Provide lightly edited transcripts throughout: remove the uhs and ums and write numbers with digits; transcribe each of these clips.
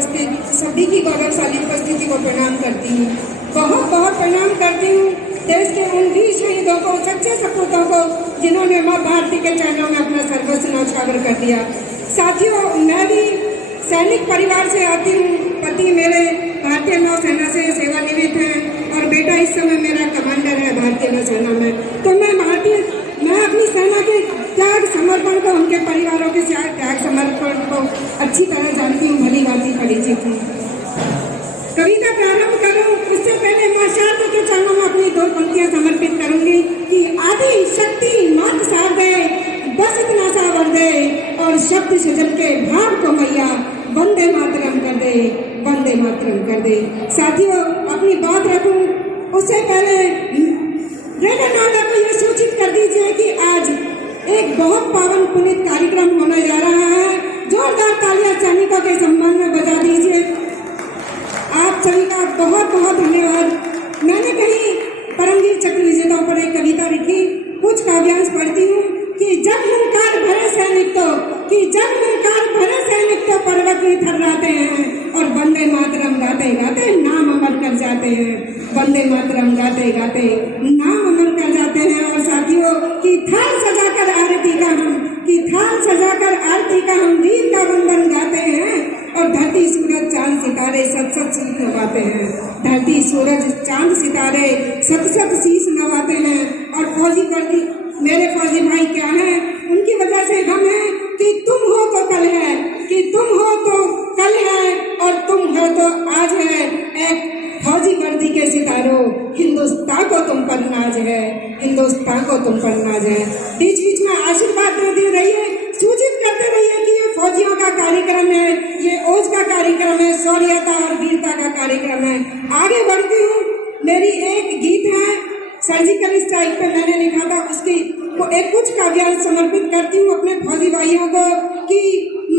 उपस्थित सभी की गौरवशाली उपस्थिति को प्रणाम करती हूँ। बहुत बहुत प्रणाम करती हूँ देश के उन वीर शहीदों को, सच्चे सपूतों को, जिन्होंने माँ भारती के चरणों में अपना सर्वस्व न्यौछावर कर दिया। साथियों, मैं भी सैनिक परिवार से आती हूँ। पति मेरे भारतीय नौसेना से सेवानिवृत्त हैं और बेटा इस समय मेरा कमांडर है भारतीय नौसेना में। तो मैं अपनी सेना के त्याग समर्पण को, उनके परिवारों के त्याग समर्पण को अच्छी तरह जानती हूँ, भली भांति परिचित हूँ। कविता प्रारंभ करूँ उससे पहले माँ शारदा के चरणों में अपनी दो पंक्तियां समर्पित करूंगी कि आदि शक्ति मात सार दे, बस इतना सा वर दे, और शब्द सजल के भाव को मैया वंदे मातरम कर दे, वंदे मातरम कर दे। साथियों, अपनी बात रखूं उससे पहले रेडियो नादा को यह सूचित कर दीजिए कि आज एक बहुत पावन पुनीत कार्यक्रम होने जा रहा है। जोरदार तालियां सैनिकों के सम्मान में बजा दीजिए। आप सभी का बहुत बहुत धन्यवाद। मैंने कहीं परमवीर चक्र विजेताओं पर एक कविता लिखी, कुछ काव्यांश पढ़ती हूँ कि जब हुंकार भरे सैनिक तो, कि जब हुंकार भरे सैनिक तो पर्वत में थर्राते हैं और वंदे मातरम गाते गाते नाम अमर कर जाते हैं, वंदे मातरम गाते गाते नाम अमर कर जाते हैं। और साथियों, कि थाल सजाकर आरती का हम, कि थाल सजाकर आरती का हम वीर का वंदन गाते हैं और धरती सूरज चांद सितारे सत सत शीश नवाते हैं, धरती सूरज चांद सितारे सत सत शीश नवाते हैं। और फौजी वर्दी मेरे फौजी भाई क्या है, उनकी वजह से हम हैं कि तुम हो तो कल है, कि तुम हो तो कल है और तुम हो तो आज है। एक फौजी वर्दी के सितारों, हिंदुस्तान को तुम पर नाज है, हिंदुस्तान को तुम पर नाज है। बीच बीच में आशीर्वाद देते रहिए, सूचित करते रहिए कि ये फौजियों का कार्यक्रम है, ये ओज का कार्यक्रम है, शौर्यता और वीरता का कार्यक्रम है। आगे बढ़ती हूँ। मेरी एक गीत है सर्जिकल स्ट्राइक पे मैंने लिखा था, उसकी एक कुछ काव्यांश समर्पित करती हूँ अपने फौजी भाइयों को कि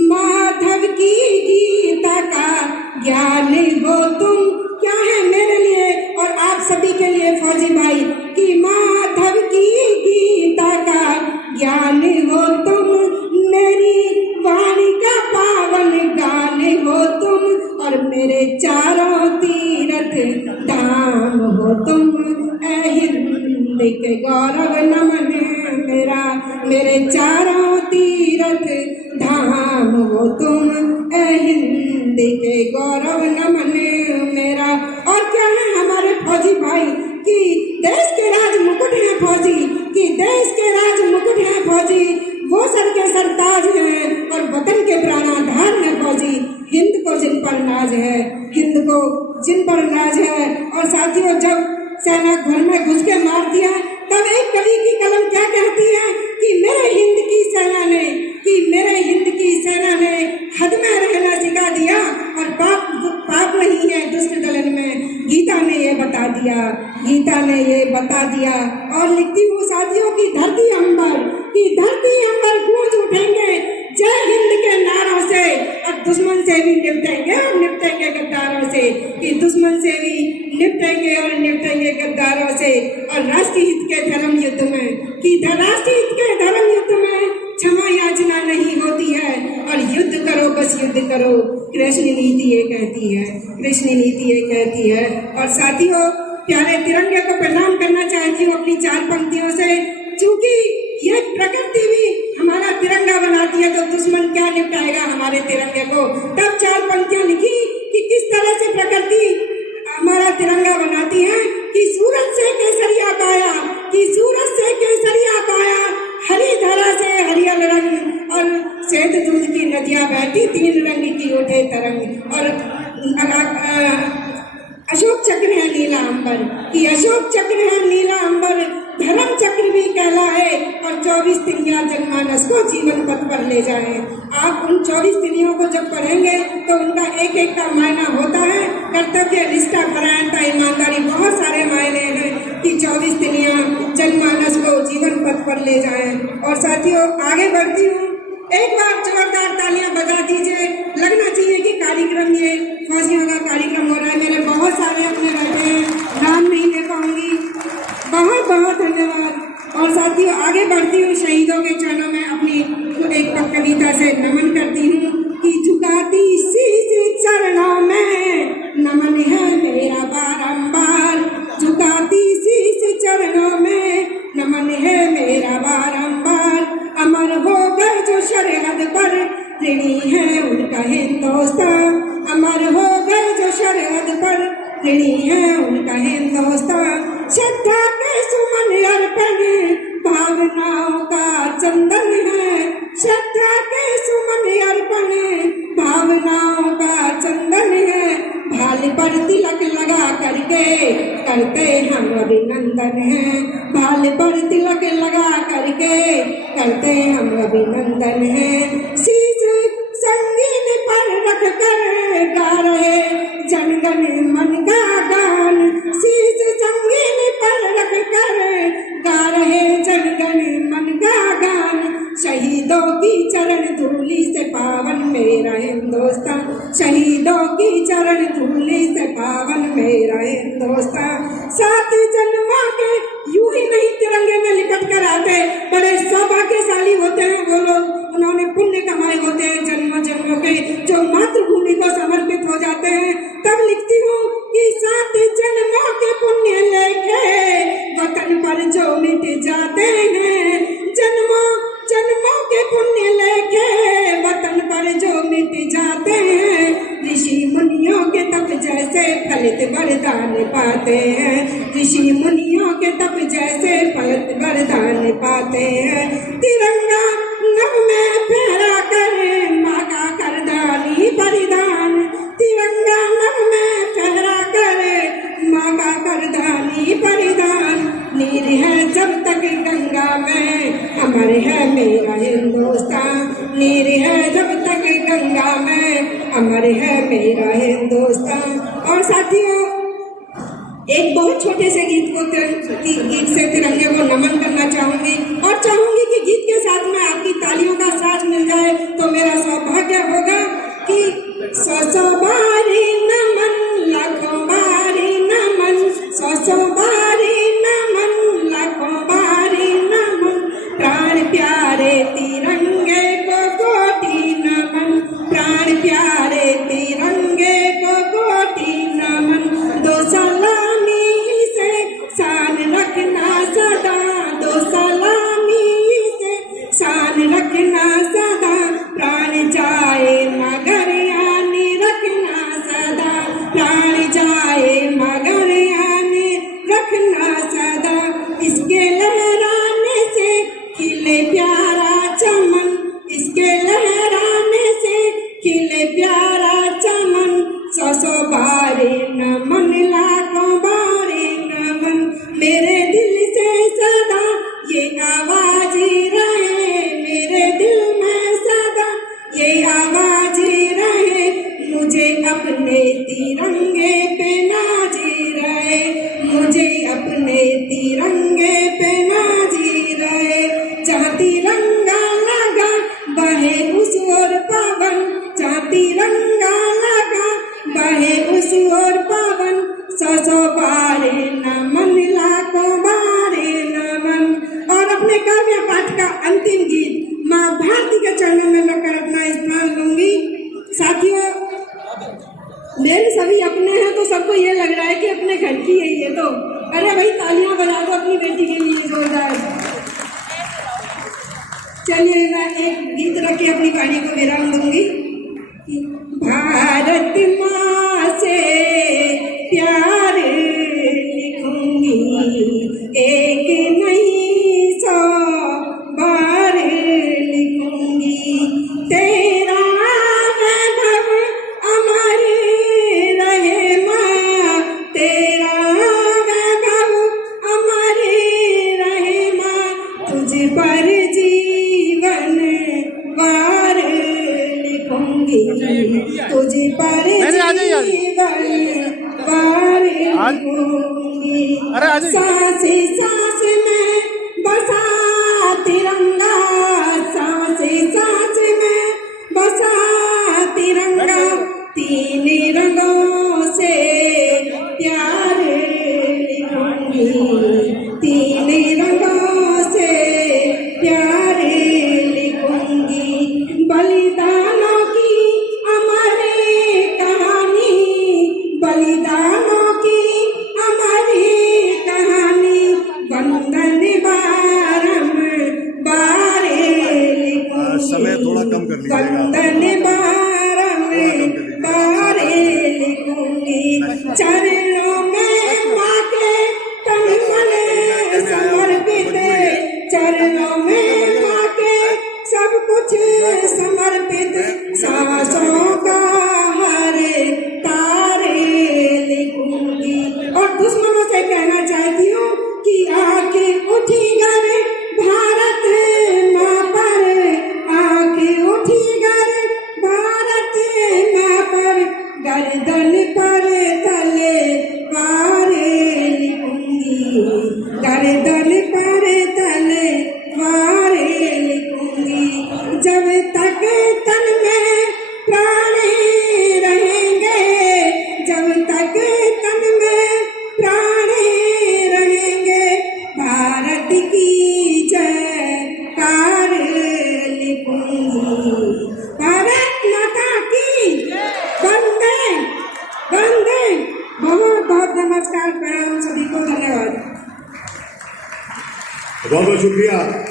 माधव की गीता का ज्ञान हो तुम, क्या है मेरे लिए और आप सभी के लिए फौजी भाई, कि माधव की गीता का ज्ञान हो तुम, मेरी वाणी का पावन गान हो तुम, और मेरे चारों तीरथ धाम हो तुम। ऐ हिंद के गौरव नमन मेरा, मेरे चारों तीरथ धाम हो तुम, ऐ हिंद के गौरव नमन मेरा। और क्या है हमारे फौजी भाई, कि देश के राज मुकुट है फौजी, कि देश के राज मुकुट है फौजी, वो सर के सरताज है और वतन के प्राणाधार है फौजी। हिंद को जिन पर नाज है, हिंद को जिन पर नाज है। और साथियों, जब सेना घर में घुस के मार दिया तब एक कवि की कलम क्या कहती है कि मेरे हिंद की सेना ने, कि मेरे हिंद की सेना ने हद में रहना सिखा दिया और पाप नहीं है दुष्ट दलन में, गीता ने ये बता दिया, गीता ने ये बता दिया। और लिखती हूँ साथियों की धरती अंबर, कि धरती अंबर गूंज उठेंगे जय हिंद के नारों से, और दुश्मन से भी निपटेंगे और निपटेंगे गद्दारों से, कि दुश्मन से भी निपटेंगे और निपटेंगे गद्दारों से। और राष्ट्रीय हित के धर्म युद्ध में, कि राष्ट्रीय हित के धर्म युद्ध में क्षमा याचना नहीं होती है, और युद्ध करो बस युद्ध करो, कृष्ण नीति ये कहती है, कृष्ण नीति ये कहती है। और साथियों, प्यारे तिरंगे को प्रणाम करना चाहती हूँ अपनी चार पंक्तियों से, क्योंकि ये प्रकृति भी हमारा तिरंगा बनाती है, तो दुश्मन क्या निपटाएगा हमारे तिरंगे को। तब चार पंक्तियां लिखी कि किस तरह से प्रकृति हमारा तिरंगा बनाती है, कि सूरज से केसरिया पाया, कि सूरज से केसरिया पाया, हरी धरा से हरियल रंग, और श्वेत दूध की नदियां बहती, तीन रंग की उठे तरंग, और अशोक चक्र है नीला अंबर, कि अशोक चक्र है नीला अंबर, धर्म चक्र भी कहला है, और 24 तिथियां जनमानस को जीवन पथ पर ले जाए। आप उन 24 तिथियों को जब पढ़ेंगे तो उनका एक एक का मायना होता है, कर्तव्य, निष्ठा, परायणता, ईमानदारी, बहुत सारे मायने हैं कि 24 तिथियां जनमानस को जीवन पथ पर ले जाए। और साथियों, आगे बढ़ती हूँ, एक बार जोरदार तालियां बजा दीजिए। लगना चाहिए कि कार्यक्रम ये फौजियों का कार्यक्रम हो रहा है। मेरे बहुत सारे अपने बैठे हैं, नाम नहीं ले पाऊंगी, बहुत बहुत धन्यवाद। और साथियों, आगे बढ़ती हूँ, शहीदों के चरणों में अपनी एक कविता से नमन करती हूँ कि झुकाती शीश चरण ऋणी है उनका हिंदुस्तान। श्रद्धा के सुमन अर्पण भावनाओं का चंदन है, श्रद्धा के सुमन अर्पण भावनाओं का चंदन है। भाल पर तिलक लगा करके करते हम अभिनंदन है, भाल पर तिलक लगा करके करते हम अभिनंदन है। शीश संगीन पर रख कर गा रहे जनगण मन का गान, शीश संगीन पर रख कर गा रहे जनगण मन का गान। शहीदों की चरण धूलि से पावन मेरा हिंदुस्तान, शहीदों की चरण धूलि से पावन मेरा हिंदुस्तान। सात जन्मों के यूं ही नहीं तिरंगे में लिपट कर आते, बड़े सौभाग्यशाली होते हैं वो लोग, उन्होंने पुण्य कमाए होते हैं जन्मों जन्मों के, जो मातृभूमि को समर्पित हो जाते हैं। तब लिखती हूँ कि सात जन्मों के पुण्य लेके वतन पर जो मिट जाते हैं, जन्मों जन्मों के पुण्य लेके वतन पर जो मिट जाते हैं। ऋषि मुनियों के तप जैसे फलित वरदान पाते हैं, ऋषि मुनियों के तप जैसे फलित वरदान पाते हैं। तिरंगा नभ में फहरा कर माँ का करदानी परिधान, तिरंगा नभ में फहरा कर माँ का करदानी परिधान। नीर है जब तक गंगा में अमर है मेरा हिंदुस्तान, नीर है जब तक गंगा में अमर है मेरा हिंदुस्तान। और साथियों, एक बहुत छोटे से गीत से तिरंगे को नमन करना चाहूंगी, और चाहूंगी कि गीत के साथ में आपकी तालियों का साथ मिल जाए तो मेरा सौभाग्य होगा कि 100 बारी नमन, लाखों बारी नमन, 100 बारी नमन, लाखों बारी नमन। प्राण प्यारे तिरंगे को कोटि नमन, प्राण प्यारे तिरंगे को कोटि नमन। दो सलामी से शान रखना सदा, दो सलामी से शान रखना सदा। प्राण जाए मगर यानी रखना सदा, प्राण जाए मगर यानी रखना सदा। इसके लहराने से खिले प्यारा चमन, इसके लहराने से खिले प्यारा चमन। 100 बारी नमन, लाखों बारी नमन। मेरे दिल से सदा ये आवाज रहे, मेरे दिल में सदा ये आवाज रहे। मुझे अपने तिरंगे पे नाजी रहे, मुझे अपने तिरंगे पे नाजी रहे। जहाँ तिरंगा लगा बहे उस ओर पवन, जहाँ तिरंगा लगा बहे उस ओर पवन। 100 बारी नमन, लाखों बारी नमन। और अपने काव्य पाठ का अंतिम गीत माँ भारती के चरणों में लगकर अपना स्थान लूंगी। साथियों, मेरे सभी अपने हैं तो सबको ये लग रहा है कि अपने घर की है ये तो। अरे भाई तालियां बजा दो अपनी बेटी के लिए जोरदार। चलिए मैं एक गीत रख के अपनी वाणी को विराम दूंगी। भारत माँ से प्यार लिखूंगी, एक नहीं 100 बार लिखूंगी। तेरा वैभव अमर रहे माँ, तेरा वैभव अमर रहे माँ। तुझ पर जीवन वार लिखूंगी, तुझ पर जीवन वार लिखूंगी। सांस सांस में बसा तिरंगा, सांस सांस में बसा तिरंगा। 3 रंगों से प्यार लिखूंगी, 3 रंगों से प्यार लिखूंगी। बलिदानों की अमर कहानी, बलिदानों की अमर कहानी। वंदन बारंबार लिखूंगी, समय थोड़ा कम कर लीजिएगा। वंदन बारंबार लिखूंगी। चरण गर्दन पर तलवार लिखूंगी, गर्दन पर तलवार लिखूंगी। जब तक तन में प्राण रहेंगे, जब तक तन में प्राण रहेंगे, भारत की जयकार लिखूंगी। भारत माता की वंदे वंदे। बहुत बहुत नमस्कार, प्रणाम, सभी को धन्यवाद। बहुत बहुत शुक्रिया।